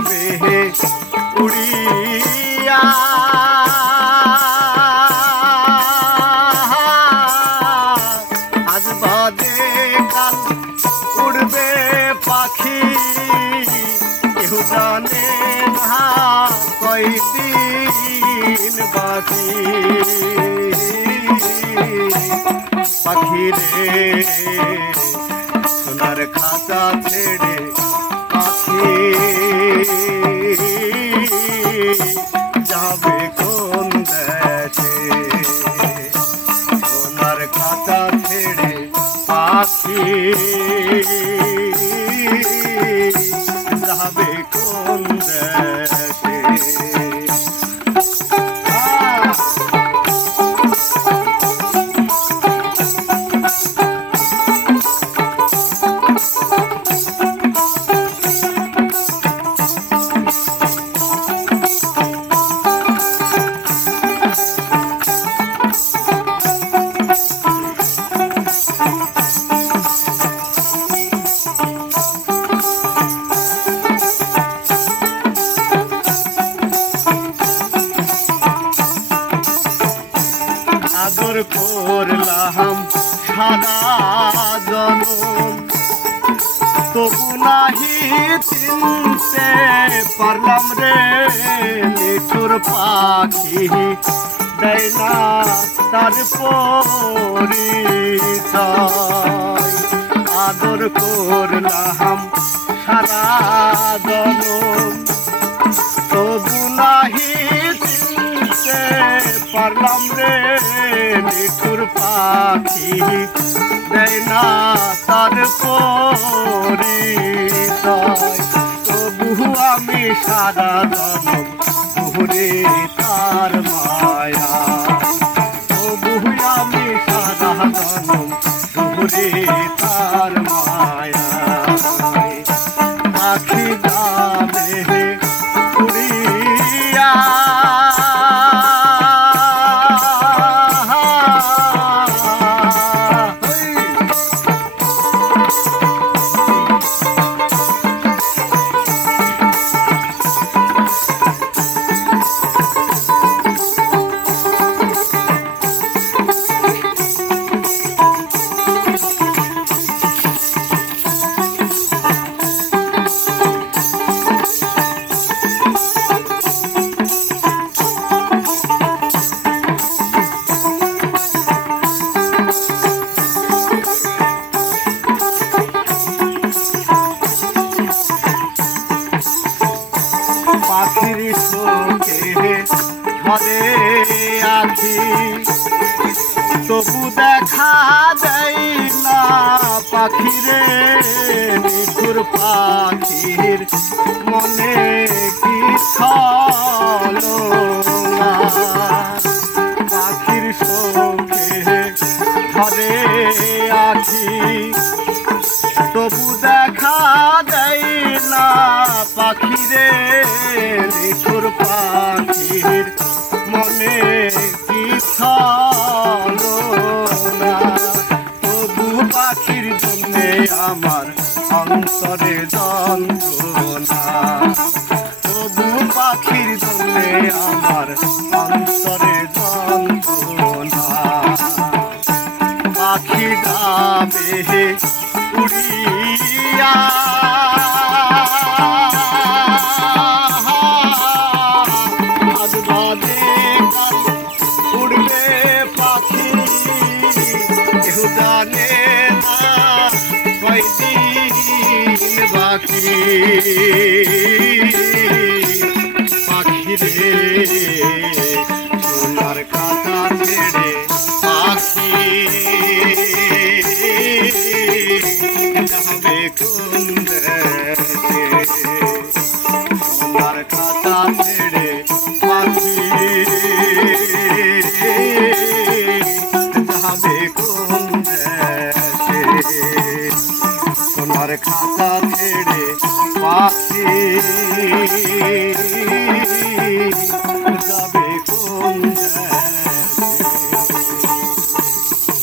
যাবে উড়িয়া। আজ বাদে কাল, উড়বে পাখি। কেউ জানে না কয়দিন বাকি। পাখি রে সোনার খাতা ছেড়ে যাবে কোন দেশে? সোনার খাতা ছেড়ে পাখি করলাম সারা জনম। তবু নাহি চিনতে পারলাম রে, নিঠুর পাখি দেয় না তার পরিচয়। আদর করলাম সারা জনম। তবু নাহি চিনতে পারলাম রে নিঠুর পাখি, দেয় না তার তবু আমি সারা জনম তার মায়া। তবু আমি সারা জনম ঘুরে ঘরে আছি। তবু দেখা দেয় না পাখিরে, নিঠুর পাখির মনে কি ছলো না পাখির শোকে ঘরে আছি। তবু জন্যে আমার অন্তরে যন্ত্রণা। তবু পাখির জন্যে আমার অন্তরে যন্ত্রণা। পাখি যাবে উড়িয়া বাকি সোনার কাটা ছেড়ে পাখি যাবে কোন সোনার কাটা ছেড়ে পাখি যাবে কোন সোনার খাতা ছেড়ে পাখি